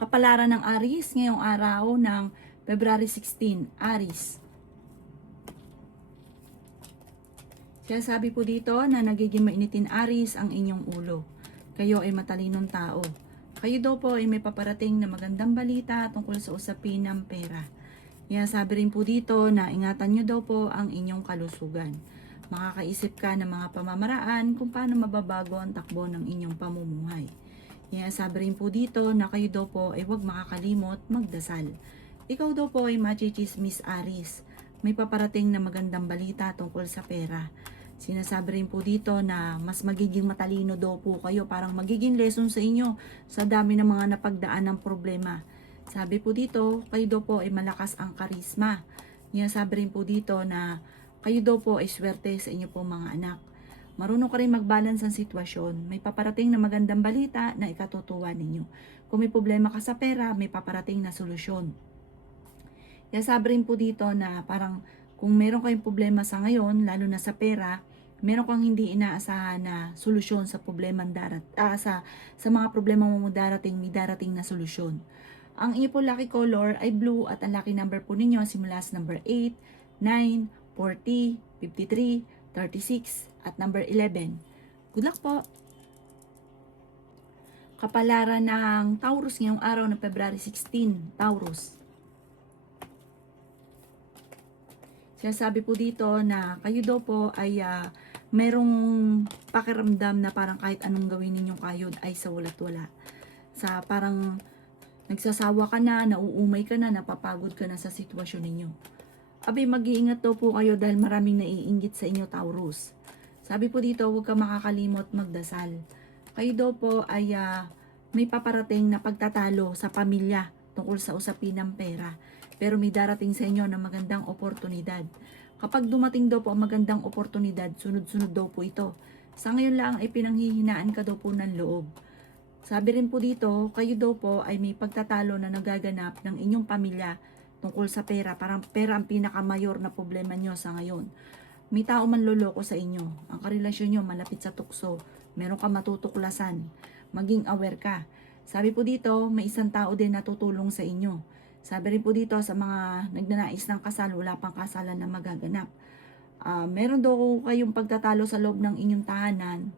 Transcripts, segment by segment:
Kapalaran ng Aries ngayong araw ng February 16, Aries. Kaya sabi po dito na nagiging mainitin Aries ang inyong ulo. Kayo ay matalinong tao. Kayo daw po ay may paparating na magandang balita tungkol sa usapin ng pera. Kaya sabi rin po dito na ingatan nyo daw po ang inyong kalusugan. Makakaisip ka ng mga pamamaraan kung paano mababago ang takbo ng inyong pamumuhay. Kaya sabi rin po dito na kayo daw po ay huwag makakalimot magdasal. Ikaw daw po ay machichismis Aries. May paparating na magandang balita tungkol sa pera. Sinasabi rin po dito na mas magiging matalino daw po kayo, parang magiging lesson sa inyo sa dami ng mga napagdaan ng problema. Sabi po dito, kayo daw po ay malakas ang karisma. Kaya sabi rin po dito na kayo daw po ay swerte sa inyo po mga anak. Marunong ka rin mag-balance ang sitwasyon. May paparating na magandang balita na ikatutuwa ninyo. Kung may problema ka sa pera, may paparating na solusyon. Kaya sabi rin po dito na parang kung meron kayong problema sa ngayon, lalo na sa pera, meron kang hindi inaasahan na solusyon sa problema sa mga problema mo darating, may darating na solusyon. Ang inyo po lucky color ay blue at ang lucky number po ninyo simula sa number 8, 9, 40, 53, 36 at number 11. Good luck po! Kapalaran ng Taurus ngayong araw ng February 16, Taurus. Sinasabi po dito na kayo daw po ay merong pakiramdam na parang kahit anong gawin ninyong kayod ay sa wala't wala. Sa parang nagsasawa ka na, nauumay ka na, napapagod ka na sa sitwasyon ninyo. Abay, mag-iingat daw po kayo dahil maraming naiinggit sa inyo, Taurus. Sabi po dito, huwag ka makakalimot magdasal. Kayo daw po ay may paparating na pagtatalo sa pamilya tungkol sa usapin ng pera. Pero may darating sa inyo na magandang oportunidad. Kapag dumating daw po ang magandang oportunidad, sunod-sunod daw po ito. Sa ngayon lang ay pinanghihinaan ka daw po ng loob. Sabi rin po dito, kayo daw po ay may pagtatalo na nagaganap ng inyong pamilya tungkol sa pera. Parang pera ang pinakamayor na problema nyo sa ngayon. May tao man loloko sa inyo. Ang karelasyon nyo malapit sa tukso. Meron ka matutuklasan. Maging aware ka. Sabi po dito, may isang tao din na tutulong sa inyo. Sabi rin po dito sa mga nagnanais ng kasal, wala pang kasalan na magaganap. Meron daw kayong pagtatalo sa loob ng inyong tahanan.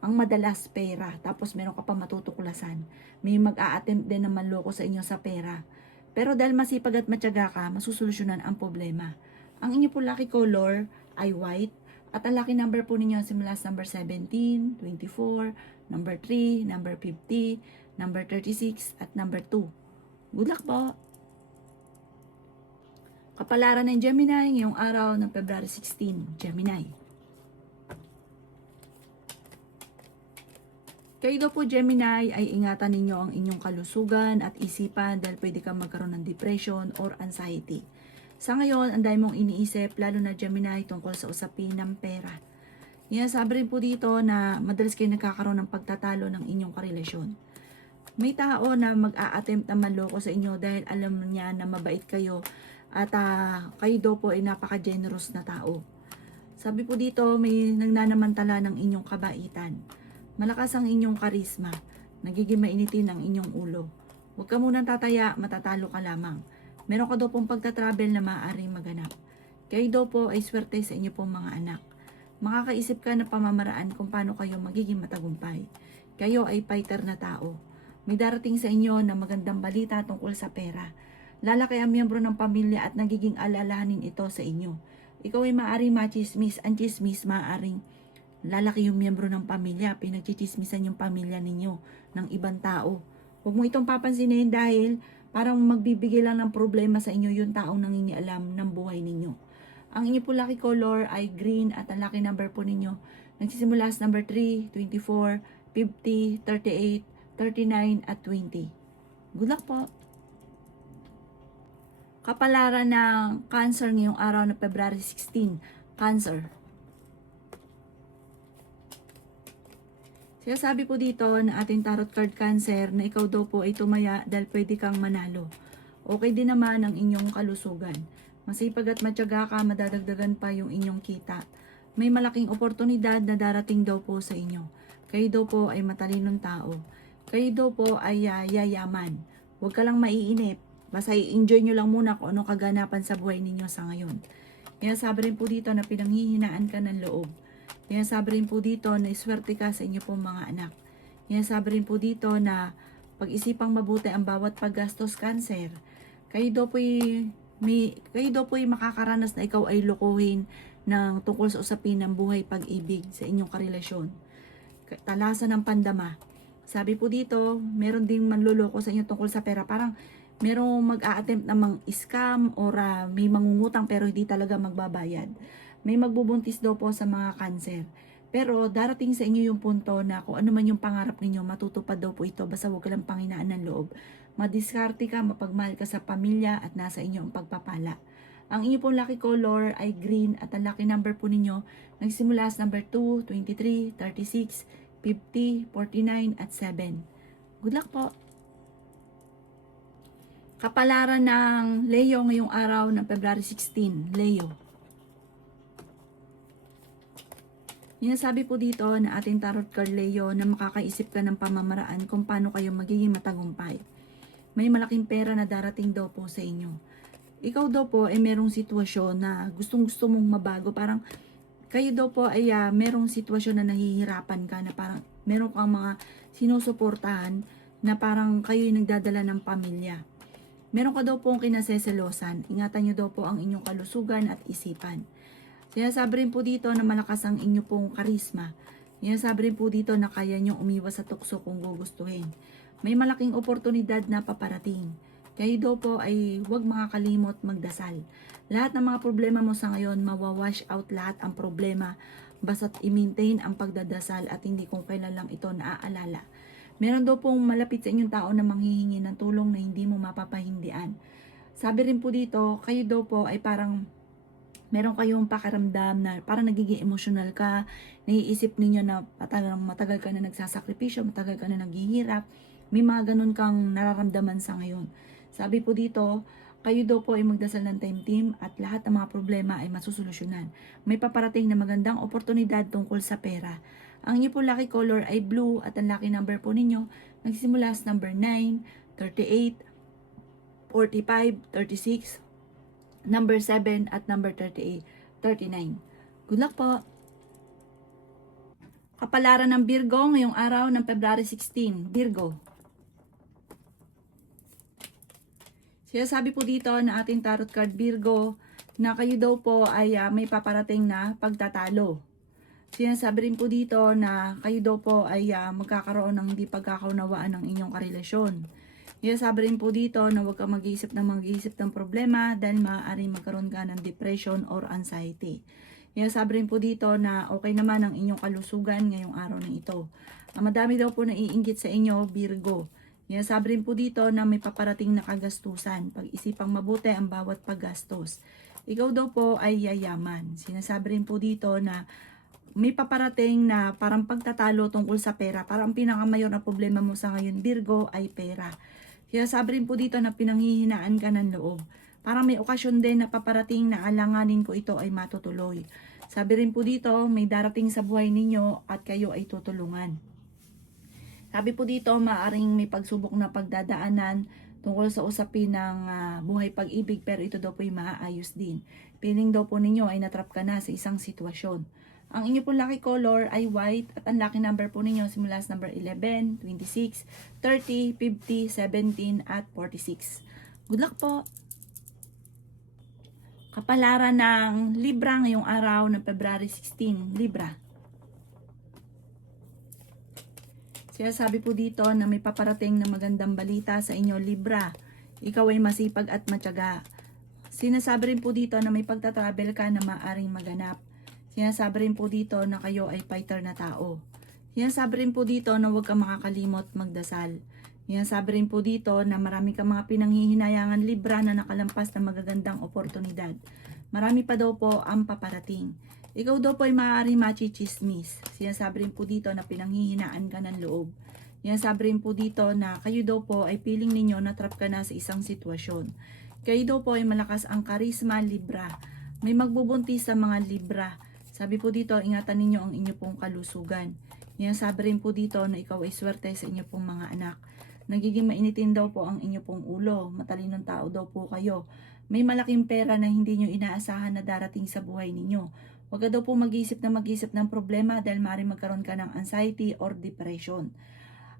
Ang madalas pera. Tapos meron ka pa matutuklasan. May mag-a-attempt din na manloko sa inyo sa pera. Pero dahil masipag at matyaga ka, masusolusyonan ang problema. Ang inyo po lucky color ay white. At ang lucky number po ninyo simula sa number 17, 24, number 3, number 50, number 36, at number 2. Good luck po! Kapalaran ng Gemini ngayong araw ng February 16, Gemini. Kayo daw po Gemini ay ingatan ninyo ang inyong kalusugan at isipan dahil pwede kang magkaroon ng depression or anxiety. Sa ngayon, ang dami mong iniisip, lalo na Gemini, tungkol sa usapin ng pera. Yan, sabi rin po dito na madalas kayo nagkakaroon ng pagtatalo ng inyong karelasyon. May tao na mag-a-attempt na manloko sa inyo dahil alam niya na mabait kayo at kayo daw po ay napaka-generous na tao. Sabi po dito, may nagnanamantala ng inyong kabaitan. Malakas ang inyong karisma. Nagiging mainitin ang inyong ulo. Huwag ka munang tataya, matatalo ka lamang. Meron ka daw pong pagta-travel na maaaring maganap. Kayo daw po ay swerte sa inyo pong mga anak. Makakaisip ka ng pamamaraan kung paano kayo magiging matagumpay. Kayo ay fighter na tao. May darating sa inyo na magandang balita tungkol sa pera. Lalaki ang miyembro ng pamilya at nagiging alalahanin ito sa inyo. Ikaw ay maaaring machismis, ang chismis maaaring lalaki yung miyembro ng pamilya, pinagchichismisan yung pamilya ninyo ng ibang tao. Huwag mo itong papansinin dahil parang magbibigay lang ng problema sa inyo yung taong nangingialam ng buhay ninyo. Ang inyo po lucky color ay green at ang lucky number po ninyo nagsisimula sa number 3, 24, 50, 38, 39 at 20. Good luck po! Kapalaran ng Cancer ngayong araw na February 16, Cancer. Sinasabi po dito na ating tarot card Cancer na ikaw daw po ay tumaya dahil pwede kang manalo. Okay din naman ang inyong kalusugan. Masipag at matyaga ka, madadagdagan pa yung inyong kita. May malaking oportunidad na darating daw po sa inyo. Kayo daw po ay matalinong tao. Kayo daw po ay yayaman. Huwag ka lang maiinip. Basta i-enjoy nyo lang muna kung anong kaganapan sa buhay ninyo sa ngayon. Kaya sabi rin po dito na pinanghihinaan ka ng loob. Kaya sabi rin po dito na iswerte ka sa inyo pong mga anak. Kaya sabi rin po dito na pag-isipang mabuti ang bawat paggastos, Cancer. Kayo daw po'y makakaranas na ikaw ay lokohin ng tungkol sa usapin ng buhay pag-ibig sa inyong karelasyon. Talasan ng pandama. Sabi po dito, meron ding manluloko sa inyo tungkol sa pera. Parang merong mag-a-attempt na mang-scam or may mangungutang pero hindi talaga magbabayad. May magbubuntis daw po sa mga Cancer. Pero darating sa inyo yung punto na kung ano man yung pangarap ninyo, matutupad daw po ito. Basta huwag ka lang panghinaan ng loob. Madiskarte ka, mapagmahal ka sa pamilya at nasa inyo ang pagpapala. Ang inyo pong lucky color ay green at ang lucky number po ninyo nagsimula sa number 2, 23, 36, 50, 49 at 7. Good luck po! Kapalaran ng Leo ngayong araw ng February 16, Leo. Sabi po dito na ating tarot card Leo na makakaisip ka ng pamamaraan kung paano kayo magiging matagumpay. May malaking pera na darating daw po sa inyo. Ikaw daw po ay merong sitwasyon na gustong-gusto mong mabago. Parang kayo daw po ay merong sitwasyon na nahihirapan ka, na parang meron kang mga sinusuportahan na parang kayo'y nagdadala ng pamilya. Meron ka daw pong kinaseselosan. Ingatan nyo daw po ang inyong kalusugan at isipan. Sinasabi rin po dito na malakas ang inyo pong karisma. Sinasabi rin po dito na kaya nyo umiwas sa tukso kung gugustuhin. May malaking oportunidad na paparating. Kayo daw po ay huwag makakalimot magdasal. Lahat ng mga problema mo sa ngayon, mawawash out lahat ang problema basta't i-maintain ang pagdadasal at hindi kung kailan lang ito naaalala. Meron daw pong malapit sa inyong tao na manghihingi ng tulong na hindi mo mapapahindian. Sabi rin po dito, kayo daw po ay parang meron kayong pakiramdam na parang nagiging emotional ka, naiisip ninyo na matagal ka na nagsasakripisyo, matagal ka na naghihirap, may mga ganun kang nararamdaman sa ngayon. Sabi po dito, kayo daw po ay magdasal ng time team at lahat ng mga problema ay masusolusyonan. May paparating na magandang oportunidad tungkol sa pera. Ang inyo po lucky color ay blue at ang lucky number po ninyo nagsimula sa number 9, 38, 45, 36, number 7 at number 38, 39. Good luck po! Kapalaran ng Virgo ngayong araw ng February 16, Virgo. Sabi po dito na ating tarot card Virgo na kayo daw po ay may paparating na pagtatalo. Sinasabi rin po dito na kayo daw po ay magkakaroon ng hindi pagkakaunawaan ng inyong karelasyon. Sabi rin po dito na huwag kang mag-iisip ng problema dahil maaaring magkaroon ka ng depression or anxiety. Sabi rin po dito na okay naman ang inyong kalusugan ngayong araw na ito. Madami daw po naiinggit sa inyo, Virgo. Sabi rin po dito na may paparating na kagastusan. Pag-isipang mabuti ang bawat paggastos. Ikaw daw po ay yayaman. Sinasabi rin po dito na may paparating na parang pagtatalo tungkol sa pera. Parang ang pinakamayor na problema mo sa ngayon, Virgo, ay pera. Sabi rin po dito na pinanghihinaan ka ng loob. Parang may okasyon din na paparating na alanganin ko ito ay matutuloy. Sabi rin po dito, may darating sa buhay ninyo at kayo ay tutulungan. Sabi po dito, maaring may pagsubok na pagdadaanan tungkol sa usapin ng buhay pag-ibig pero ito daw po ay maaayos din. Piling daw po ninyo ay natrap ka na sa isang sitwasyon. Ang inyo pong lucky color ay white at ang lucky number po ninyo simula sa number 11, 26, 30, 50, 17 at 46. Good luck po! Kapalaran ng Libra ngayong araw ng February 16, Libra. Sabi po dito na may paparating na magandang balita sa inyo, Libra. Ikaw ay masipag at matyaga. Sinasabi rin po dito na may pagtatravel ka na maaring maganap. Sinasabi rin po dito na kayo ay fighter na tao. Sinasabi rin po dito na huwag kang makakalimot magdasal. Sinasabi rin po dito na marami kang mga pinanghihinayangan, Libra, na nakalampas na magagandang oportunidad. Marami pa daw po ang paparating. Ikaw daw po ay maaaring machichismis. Sinasabi rin po dito na pinanghihinaan ka ng loob. Sinasabi rin po dito na kayo daw po ay feeling ninyo na trap ka na sa isang sitwasyon. Kayo daw po ay malakas ang karisma, Libra. May magbubuntis sa mga Libra. Sabi po dito, ingatan ninyo ang inyo pong kalusugan. Sinasabi rin po dito na ikaw ay swerte sa inyo pong mga anak. Nagiging mainitin daw po ang inyo pong ulo. Matalinong tao daw po kayo. May malaking pera na hindi nyo inaasahan na darating sa buhay ninyo. Huwag ka daw po mag-isip ng problema dahil maaaring magkaroon ka ng anxiety or depression.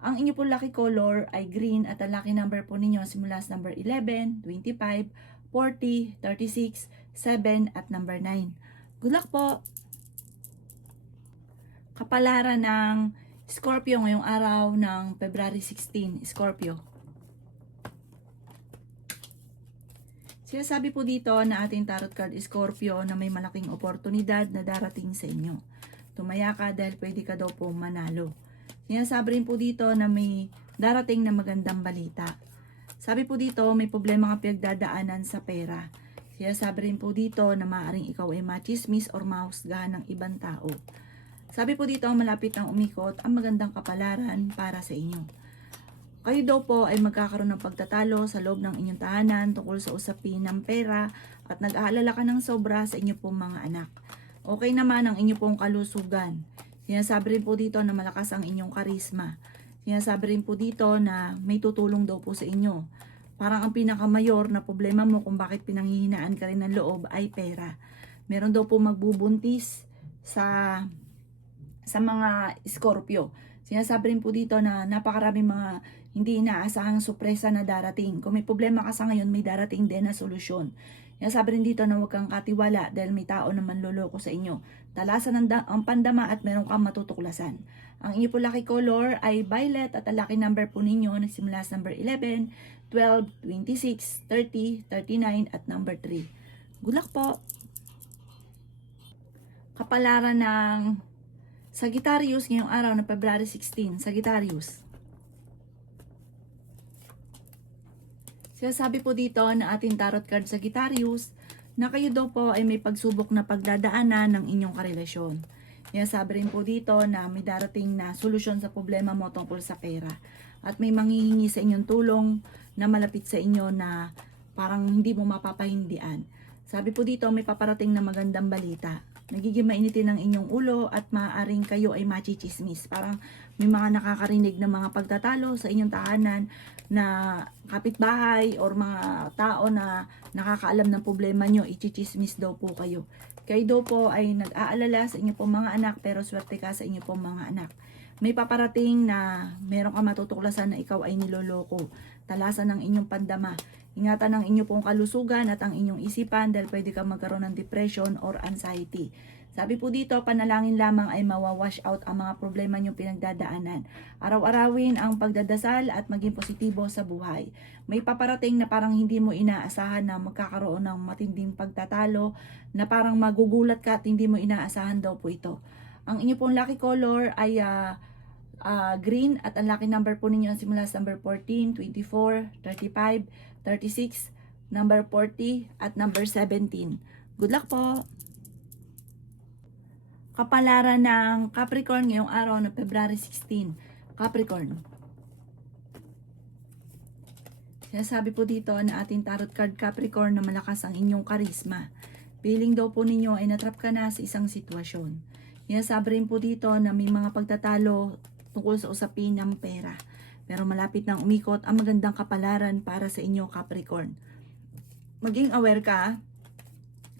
Ang inyo po lucky color ay green at ang lucky number po ninyo simula sa number 11, 25, 40, 36, 7 at number 9. Good luck po! Kapalaran ng Scorpio ngayong araw ng February 16, Scorpio. Sinasabi po dito na ating tarot card Scorpio na may malaking oportunidad na darating sa inyo. Tumaya ka dahil pwede ka daw po manalo. Sinasabi rin po dito na may darating na magandang balita. Sabi po dito may problema ka pinagdadaanan sa pera. Sinasabi rin po dito na maaaring ikaw ay machismis or mahusgahan ng ibang tao. Sabi po dito malapit ang umikot ang magandang kapalaran para sa inyo. Kayo daw po ay magkakaroon ng pagtatalo sa loob ng inyong tahanan tungkol sa usapin ng pera at nag-aalala ka ng sobra sa inyo pong mga anak. Okay naman ang inyo pong kalusugan. Sinasabi rin po dito na malakas ang inyong karisma. Sinasabi rin po dito na may tutulong daw po sa inyo. Parang ang pinakamayor na problema mo kung bakit pinanghihinaan ka rin ng loob ay pera. Meron daw po magbubuntis sa mga Scorpio. Sinasabi rin po dito na napakaraming mga hindi inaasahang sorpresa na darating. Kung may problema ka sa ngayon, may darating din na solusyon. Sinasabi rin dito na huwag kang katiwala dahil may tao na manloloko sa inyo. Talasan ang pandama at meron kang matutuklasan. Ang inyo po lucky color ay violet at ang lucky number po ninyo nagsimula sa number 11, 12, 26, 30, 39 at number 3. Good luck po! Kapalaran ng Sagittarius ngayong araw na February 16. Sagittarius. Sinasabi po dito na ating tarot card Sagittarius na kayo daw po ay may pagsubok na pagdadaanan ng inyong karelasyon. Sinasabi rin po dito na may darating na solusyon sa problema mo tungkol sa pera. At may manghihingi sa inyong tulong na malapit sa inyo na parang hindi mo mapapahindian. Sabi po dito may paparating na magandang balita. Nagiging mainitin ang inyong ulo at maaaring kayo ay machichismis. Parang may mga nakakarinig na mga pagtatalo sa inyong tahanan na kapitbahay or mga tao na nakakaalam ng problema nyo, ichichismis daw po kayo. Kayo daw po ay nag-aalala sa inyo pong mga anak pero swerte ka sa inyo pong mga anak. May paparating na meron ka matutuklasan na ikaw ay niloloko. Talasan ng inyong pandama. Ingatan ang inyong pong kalusugan at ang inyong isipan dahil pwede kang magkaroon ng depression or anxiety. Sabi po dito, panalangin lamang ay mawawash out ang mga problema niyong pinagdadaanan. Araw-arawin ang pagdadasal at maging positibo sa buhay. May paparating na parang hindi mo inaasahan na magkakaroon ng matinding pagtatalo na parang magugulat ka at hindi mo inaasahan daw po ito. Ang inyong pong lucky color ay green at ang lucky number po ninyo simula sa number 14, 24, 35, 36, number 40 at number 17. Good luck po! Kapalaran ng Capricorn ngayong araw na February 16. Capricorn. Sinasabi po dito na ating tarot card Capricorn na malakas ang inyong karisma. Feeling daw po ninyo ay natrap ka na sa isang sitwasyon. Sinasabi rin po dito na may mga pagtatalo tungkol sa usapin ng pera. Pero malapit nang umikot ang magandang kapalaran para sa inyo Capricorn. Maging aware ka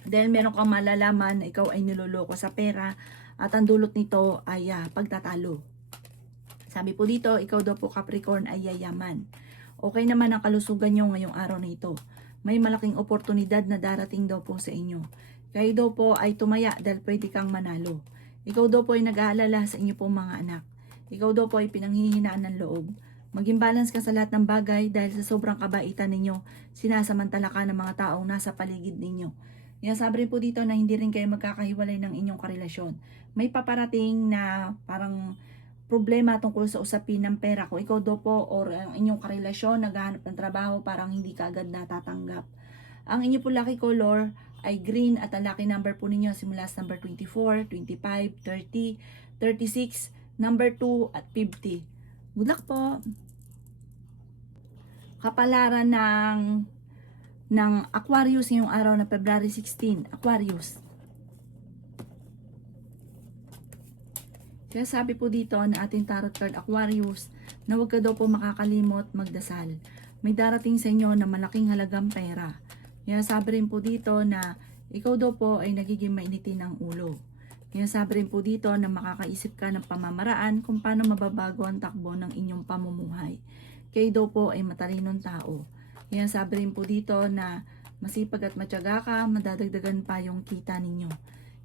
dahil meron kang malalaman na ikaw ay niloloko sa pera at ang dulot nito ay pagtatalo. Sabi po dito, ikaw daw po Capricorn ay yayaman. Okay naman ang kalusugan nyo ngayong araw na ito. May malaking oportunidad na darating daw po sa inyo. Kayo daw po ay tumaya dahil pwede kang manalo. Ikaw daw po ay nag-aalala sa inyo pong mga anak. Ikaw daw po ay pinanghihinaan ng loob. Maging balance ka sa lahat ng bagay dahil sa sobrang kabaitan ninyo, sinasamantala ka ng mga taong nasa paligid ninyo. Sabi rin po dito na hindi rin kayo magkakahiwalay ng inyong karelasyon. May paparating na parang problema tungkol sa usapin ng pera. Kung ikaw daw po or ang inyong karelasyon naghahanap ng trabaho, parang hindi ka agad natatanggap. Ang inyong po lucky color ay green at ang lucky number po ninyo simula sa number 24, 25, 30, 36, number 2 at 50. Good luck po! Kapalaran ng Aquarius ngayong araw na February 16. Aquarius. Kaya sabi po dito na ating tarot card Aquarius na huwag ka daw po makakalimot magdasal. May darating sa inyo na malaking halagang pera. Kaya sabi rin po dito na ikaw daw po ay nagiging mainitin ng ulo. Kaya sabi rin po dito na makakaisip ka ng pamamaraan kung paano mababago ang takbo ng inyong pamumuhay. Kayo daw po ay matalinong tao. Kaya sabi rin po dito na masipag at matyaga ka, madadagdagan pa yung kita ninyo.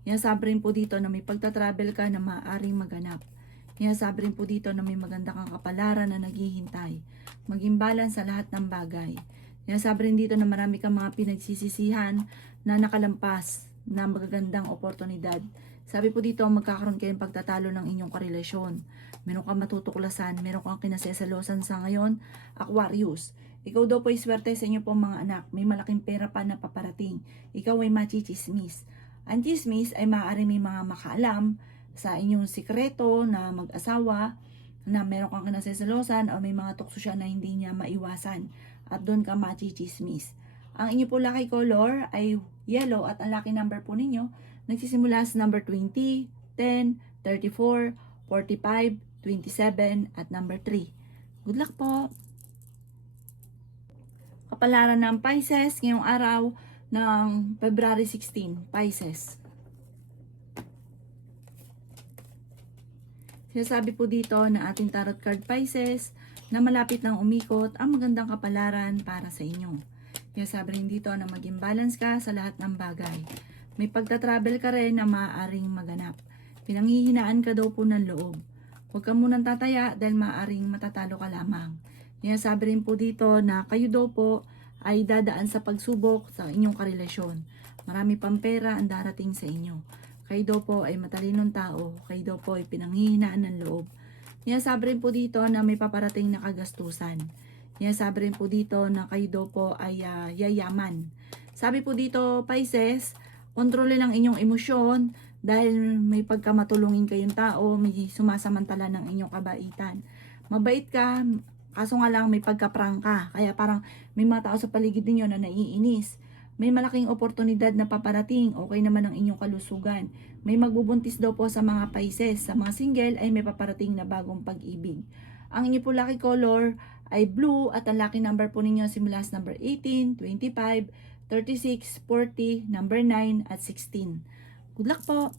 Kaya sabi rin po dito na may pagta-travel ka na maaaring maganap. Kaya sabi rin po dito na may maganda kang kapalaran na naghihintay. Maging balance sa lahat ng bagay. Kaya sabi rin dito na marami kang mga pinagsisisihan na nakalampas na magagandang oportunidad. Sabi po dito, magkakaroon kayong pagtatalo ng inyong karelasyon. Meron kang matutuklasan, meron kang kinasesalosan sa ngayon, Aquarius. Ikaw daw po ay swerte sa inyo pong mga anak. May malaking pera pa na paparating. Ikaw ay machichismis. Ang chismis ay maaari may mga makaalam sa inyong sikreto na mag-asawa, na meron kang kinasesalosan o may mga tukso siya na hindi niya maiwasan. At doon ka machichismis. Ang inyo po lucky color ay yellow at ang lucky number po ninyo nagsisimula sa number 20, 10, 34, 45, 27 at number 3. Good luck po! Kapalaran ng Pisces ngayong araw ng February 16, Pisces. Sinasabi po dito na ating tarot card Pisces na malapit ng umikot ang magandang kapalaran para sa inyo. Kaya sabi rin dito na maging balance ka sa lahat ng bagay. May pagta-travel ka rin na maaaring maganap. Pinanghihinaan ka daw po ng loob. Huwag ka munang tataya dahil maaaring matatalo ka lamang. Kaya sabi rin po dito na kayo daw po ay dadaan sa pagsubok sa inyong karelasyon. Marami pang pera ang darating sa inyo. Kayo daw po ay matalinong tao. Kayo daw po ay pinanghihinaan ng loob. Kaya sabi rin po dito na may paparating na kagastusan. Kaya sabi rin po dito na kayo daw po ay yayaman. Sabi po dito, Pisces, kontrolin ang inyong emosyon dahil may pagkamatulungin kayong tao, may sumasamantala ng inyong kabaitan. Mabait ka, kaso nga lang may pagkaprangka. Kaya parang may mga tao sa paligid ninyo na naiinis. May malaking oportunidad na paparating, okay naman ang inyong kalusugan. May magbubuntis daw po sa mga Pisces. Sa mga single ay may paparating na bagong pag-ibig. Ang inyo po lucky color ay blue at ang lucky number po ninyo simula sa number 18, 25, 36, 40, number 9 at 16. Good luck po!